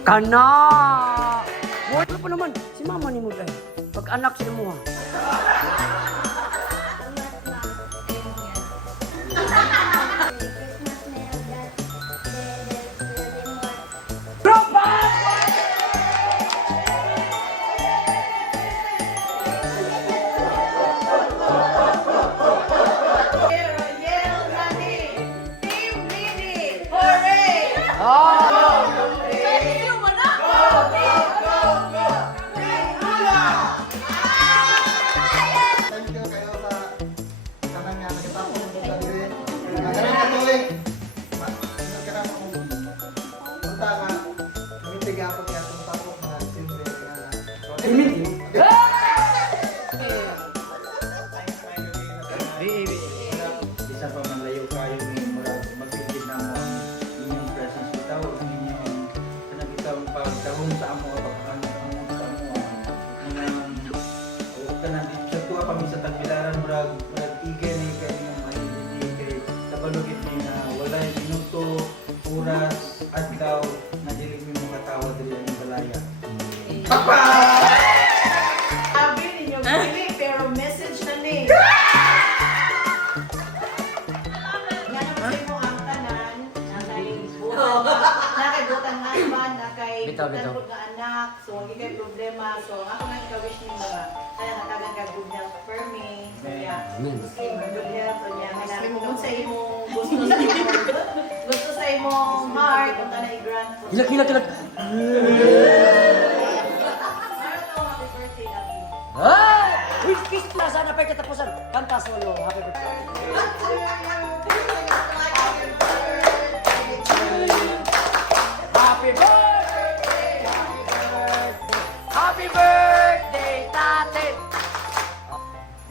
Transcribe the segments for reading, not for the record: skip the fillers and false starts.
Kana! Wala pa naman. Si mama ni mo dahil. Pag anak siya mo ha. Isa pa man layo kayo ni magpipid na mo inyong presence bitaw inyong kanang bitaw pagdahon sa amo pagkakanon sa amo kanang sa tuwa pa sa tagbilaran murag igen ni kay inyong mahindi kay tabalogit ni na walay minuto oras adlaw na dili mi mo katawa diri ang balaya. Papa! Sabi ninyo dili pero message na ni. Nakay husband, nakay butang nga anak, so hindi kay problema. So ako nga ika-wish ni mga kaya natagan ka good health for me. So yeah, good health. So yeah, kung sa imong gusto sa imong heart, kung na i-grant po. Hilak. Happy birthday, love you. Ah! Kiss na sana pa katapusan. Kanta solo. Happy birthday. Happy birthday! Happy birthday, Tate! I'm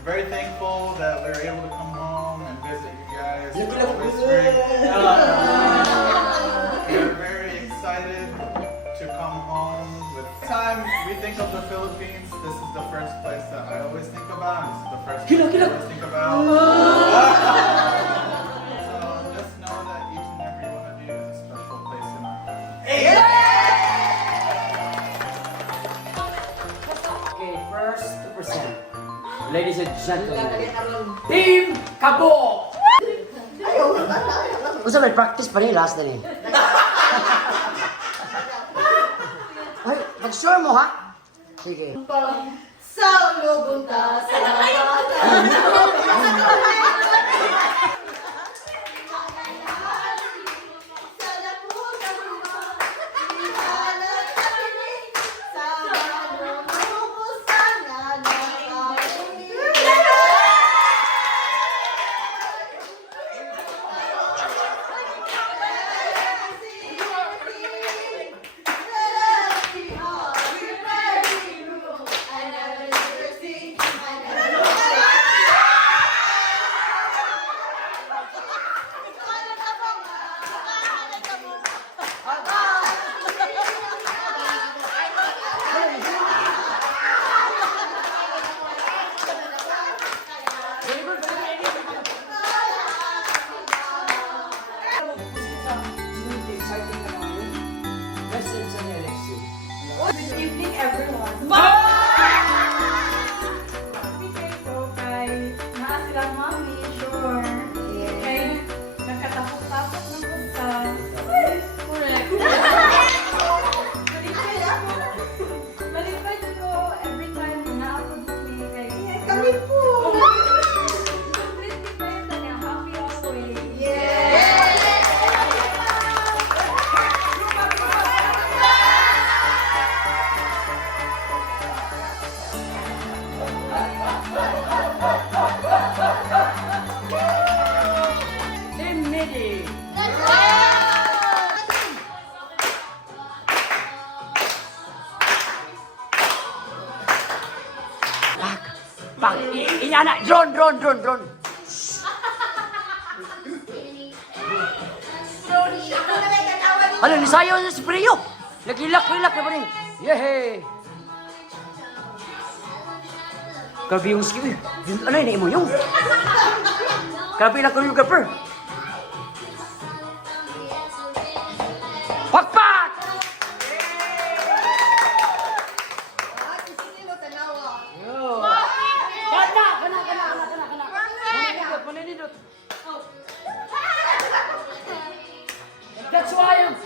very thankful that we were able to come home and visit you guys. You It's look always good. great. We're very excited to come home. The time we think of the Philippines, this is the first place that I always think about. This is the first place I always think about. So just know that each and every one of you is a special place in our heart. Okay, first to present. Ladies and gentlemen, Team Kabo! Gusto may practice pa rin last na rin. Ay, mag-sure mo ha? Sige. Sa lubunta sa Good evening, everyone. Happy kayo po kay naa sila mami, sure. Kay nagkatapos-tapos ng punta. Correct. Malipay ko every time na ako dito kay kami po. Completely kayo na happy always. Team Midi! Pak! Inyana! Drone! Ano, nisayo na si Priyo! Nagilak na ba rin? Yehey! Grabe yung skill. Ano yun mo yung? Grabe lang choreographer. Pakpak! Ah, sino mo tanawa? Yo. Kana. Maninidot. That's why I'm...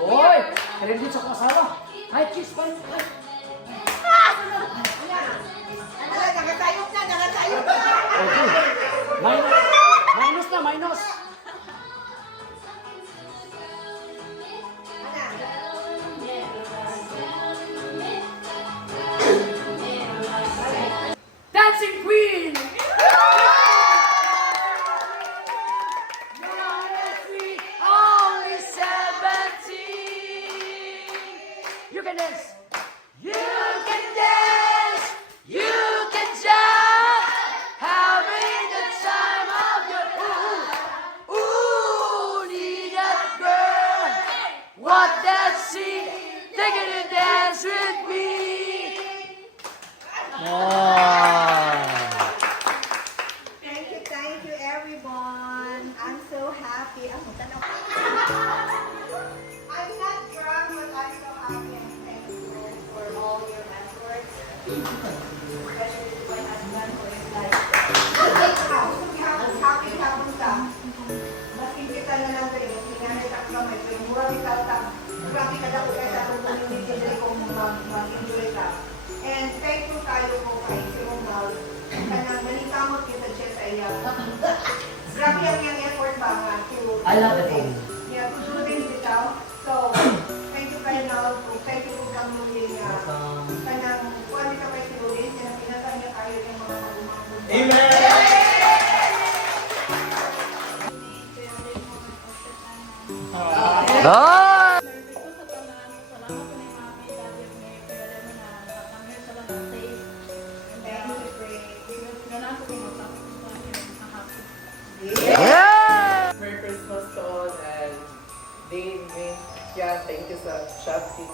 Oy! Karindit sa kasawa. Ay, kiss pa. Nakatayot na. Okay. Minus. Dancing Queen! Only 17. You can dance. You can dance. You can jump. Having the time of your ooh, need that girl. What that she taking to dance with me. Thank you everyone. I'm so happy. I'm not drunk, but I'm so happy and thankful for all your efforts. Especially to my husband for his life. Happy hapon ka. Masking kita na lang kayo. Hinanay ka ka may kayo. Mura kita ka. Grabe ka daw kaya sa community nila kung mag-enjoy ka. And thankful tayo po kay Simonal. Kanang manikamot kita siya sa iya. Grabe ang yung effort ba nga to I love it. Yeah, to do things ikaw. So, thank you kayo na. Thank you po kang muli nga. Kanang kuwan ka kay Simonal. Kanang pinatay niya tayo yung mga magumang. Amen. Ah! Yeah! Merry Christmas to all and Dave, Vince, yeah, thank you sa Shopee.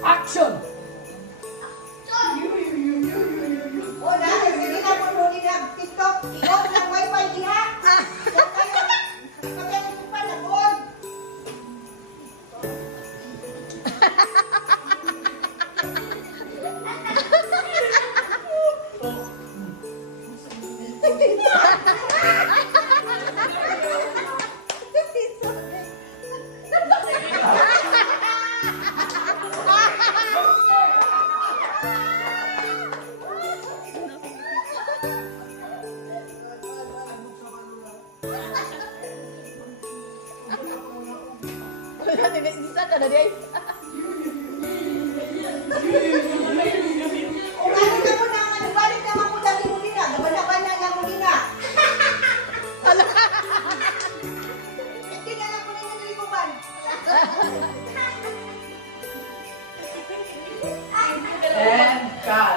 Action! O, dahil sige na po nuni na TikTok. Iot ng wifi diha. Kaya ito pa na bon. O, balik na mo na. Balik naman po dati mo nina. Gabana-bana na mo nina. Hindi na lang po nina nilikuban. And cut.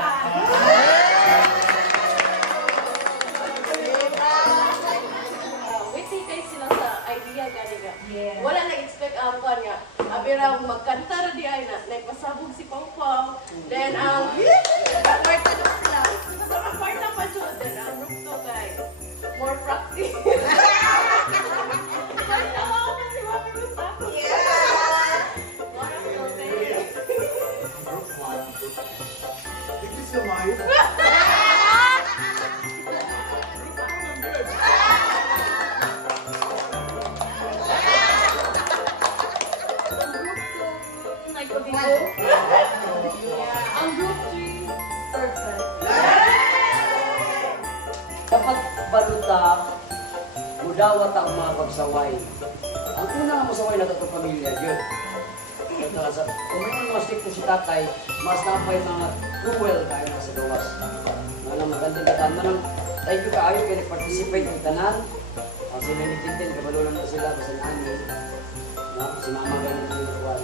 Wait guys sila sa idea gani nga. Wala na-expect ang kwan nga. Abirang magkanta ra di ay na. Naipasabog si Pau Pau. Then ang part na doon sila. Sa part na pa dyan. Then ang rooftop kay more practice. Part na ako kasi mami Mustafa. More Ang group 3, perfect. Dapat baluta, mudawat ang mga pagsaway. Ang una nga masaway na ito pamilya, yun. Kung may mga stick si tatay, mas napay mga cruel kayo na sa gawas. Manang magandang kataan. Manang, thank you kaayo kayo nag-participate ng tanan. Ang sila ni Tintin, kabalulan na sila, basta namin. Si mama ganun yung nakuha.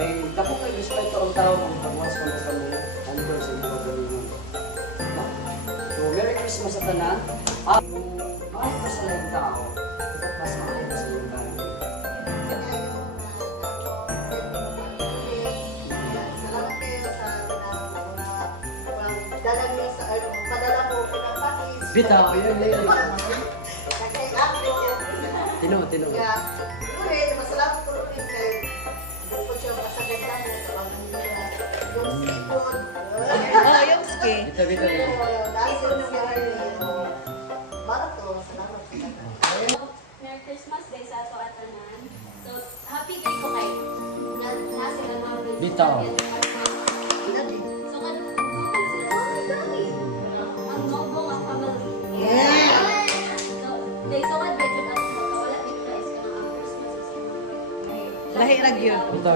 Kaya kapag kayo respeto ang tao ng pagwas kung basta mo, ano ba sa mga galingon. So, Merry Christmas sa tanan. Mahal ka sa lang tao, at mas mahal ka sa iyong tanan. Salamat kayo sa dalan niyo sa Bitaw, yun, yun. Tino. Kaya, ulit, masalamat ko rin kay Bukod siya masagad lang yung tawagan nila. Yung seafood. Oh, yung ski. Bitaw. Dahil yung Barato, salamat sa kanya. Merry Christmas day sa ato atanan. So, happy kay ko kay nasa lang mga Bitaw. So, ang nobo ang family. Yeah! So, day so kad medyo at wala dito guys ka ng Christmas is Lahi ra gyud. Bitaw.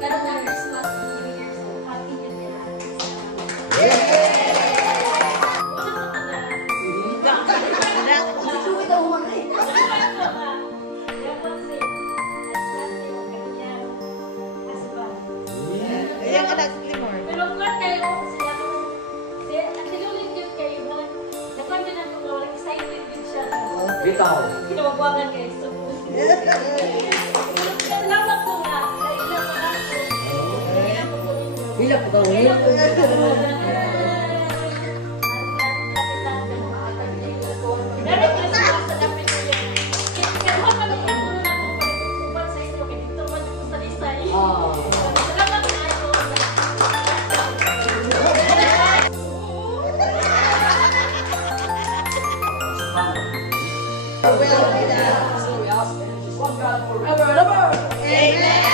karon na Christmas New Year so happy new year. Ayan ka nag-limor. Pero kung kayo sila tinulit yun kayo mo. Nakuha din ako nga wala excited din siya. Bitaw. Kinawabuangan kayo. So, salamat po nga. Hila po daw. Merry Christmas sa dapit niyo. Kaya mo kami yung muna na kung pag sa inyo. Kaya dito man po sa lisay. Salamat kayo. So we ask one God forever and ever. Amen.